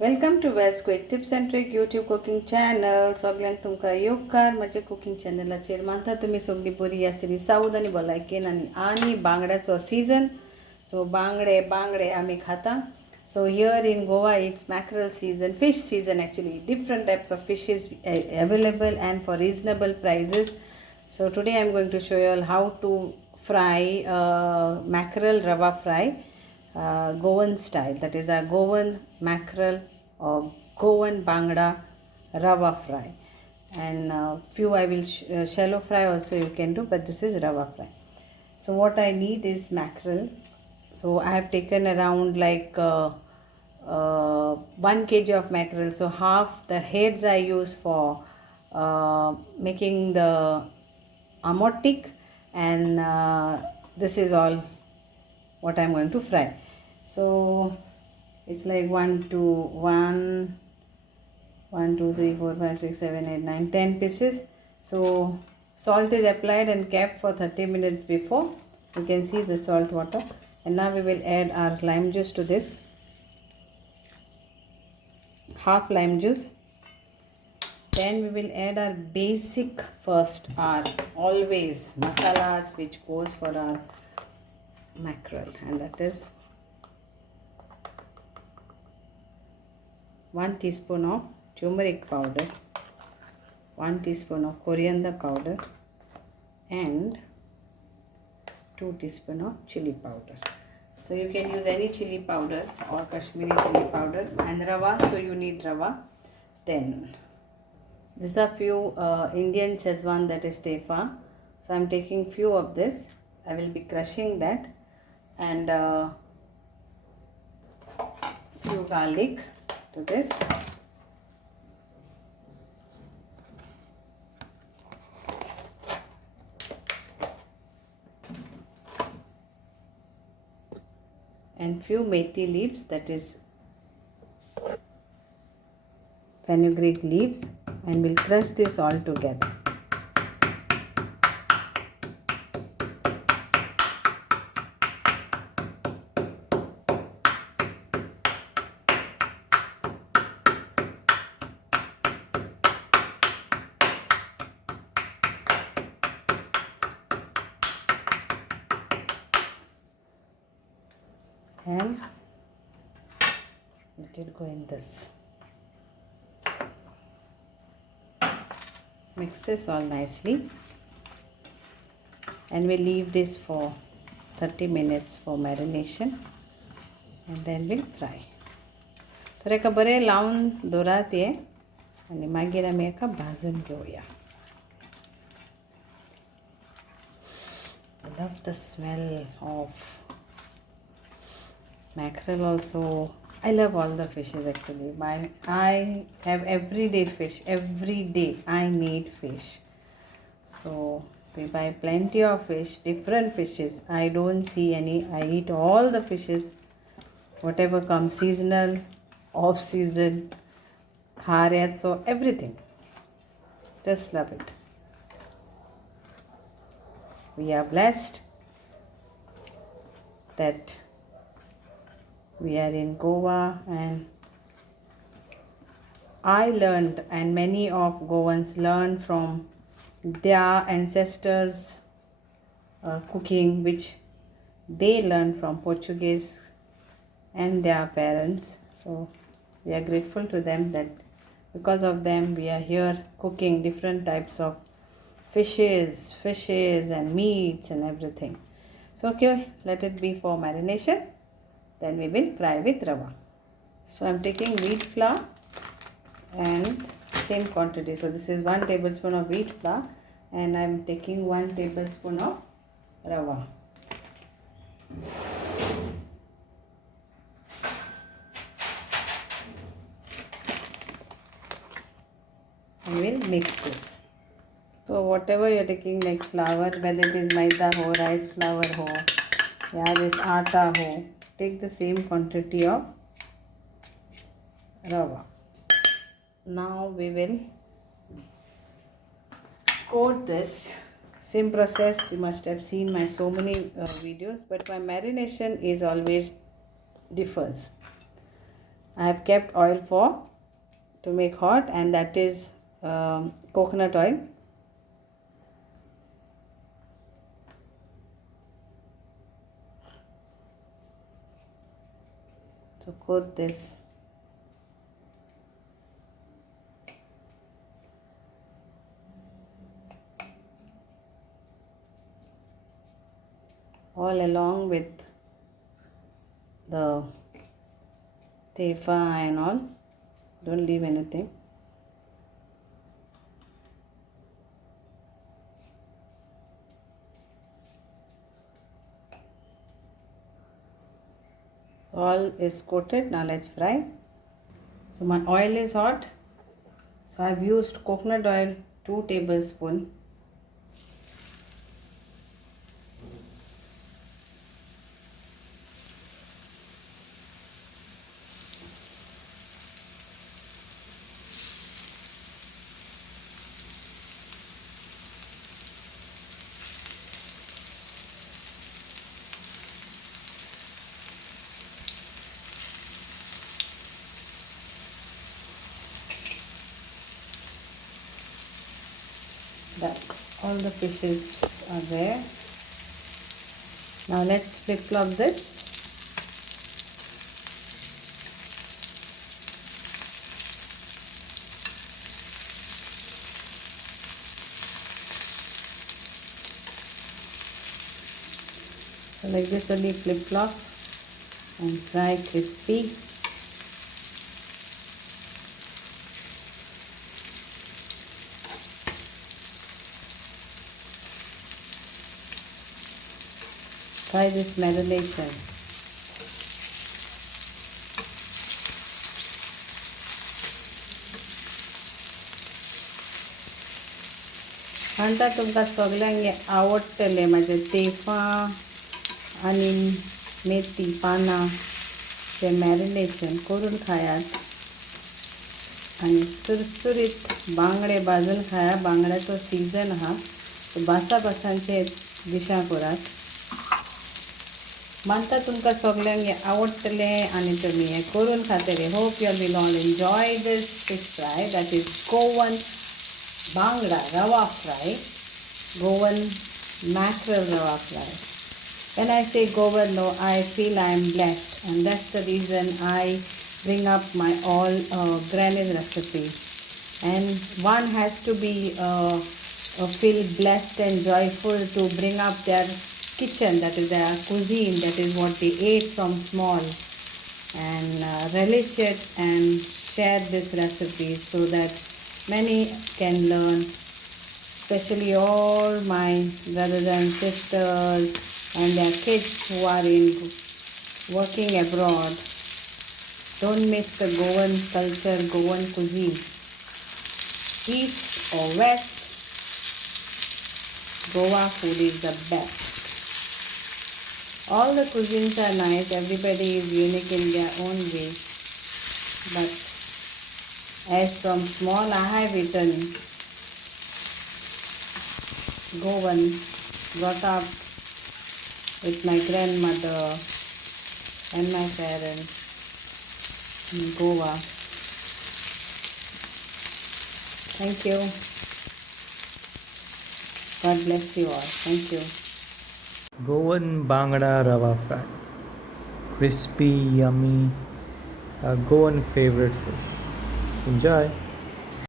Welcome to West Quick Tips and Trick YouTube cooking channel. सगळ्यांक तुमकां येवकार म्हज्या कुकिंग चॅनलाचेर मानता तुमी सगळीं बरी आसतली सावध आनी भलायकेन आनी बांगड्याचो सीजन. सो बांगडे आमी खाता. So here in Goa it's mackerel season, fish season actually. Different types of fishes available and for reasonable prices. So today I'm going to show you all how to fry mackerel rava fry. Goan style, that is a Goan mackerel or Goan Bangda Rava fry, and few I will shallow fry also you can do, but this is rava fry. So what I need is mackerel. So I have taken around like 1 kg of mackerel. So half the heads I use for making the amotik, and this is all what I'm going to fry. So it's like 1 2 3 4 5 6 7 8 9 10 pieces. So salt is applied and kept for 30 minutes before. You can see the salt water, and now we will add our lime juice to this. Half lime juice. Then we will add our basic first, our always masalas which goes for our mackerel, and that is 1 teaspoon of turmeric powder, 1 teaspoon of coriander powder, and 2 teaspoon of chili powder. So you can use any chili powder or Kashmiri chili powder, and rava, so you need rava. Then these are few Indian Chezwan, that is tefa. So I'm taking few of this. I will be crushing that, and few garlic to this. And few methi leaves, that is fenugreek leaves, and we'll crush this all together. And let it go in this. Mix this all nicely, and we leave this for 30 minutes for marination, and then we'll fry. तर एका बरें लावन दवरात हे, आनी मागीर आमी एका भाजून घेवया. I love the smell of mackerel also. I love all the fishes actually. I have everyday fish. Every day I need fish. So we buy plenty of fish, different fishes. I don't see any. I eat all the fishes, whatever comes, seasonal, off season, kharyat, so everything. Just love it. We are blessed that we are in Goa, and I learned, and many of Goans learned from their ancestors' cooking, which they learned from Portuguese and their parents. So we are grateful to them that because of them we are here cooking different types of fishes and meats and everything. So okay, let it be for marination. Then we will fry with rava. So I'm taking wheat flour, and same quantity. So this is 1 tablespoon of wheat flour, and I'm taking 1 tablespoon of rava. And we'll mix this. So whatever you're taking, like flour, whether it is maida ho, rice flour ho, yeah, this atta ho, take the same quantity of rava. Now we will coat this. Same process, you must have seen my so many videos, but my marination is always differs. I have kept oil for to make hot, and that is coconut oil. So coat this. All along with the tefa and all. Don't leave anything. All is coated. Now let's fry. So my oil is hot. So I've used coconut oil 2 tablespoons. All the fishes are there. Now let's flip-flop this. So like this only flip-flop and fry crispy. Try this marination. म्हणटा तुमकां सगळ्यांक आवडटलें म्हाजे तेफा आनी मेथी पानां चे marination करून खायात आनी सुरसुरीत बांगडे भाजून खाया. बांगड्याचो सीजन आहा, सो बासांचे डिशां करात. मानता तुमकां सगळ्यांक आवडटलें आनी तुमी हें करून खातले. Hope you will all enjoy this fish fry, that is Goan bangda rava fry, Goan Mackerel Rava fry. When I say Goan, no, I feel I am blessed, and that's the reason I bring up my all granite recipe. And one has to be feel blessed and joyful to bring up their kitchen, that is their cuisine, that is what they ate from small, and relish it and share this recipe so that many can learn, especially all my brothers and sisters and their kids who are working abroad. Don't miss the Goan culture, Goan cuisine. East or west, Goa food is the best. All the cuisines are nice, everybody is unique in their own way. But as from small I have eaten Goan, brought up with my grandmother and my parents in Goa. Thank you. God bless you all. Thank you. Goan Bangda Rava fry. Crispy, yummy, Goan favorite fish. Enjoy.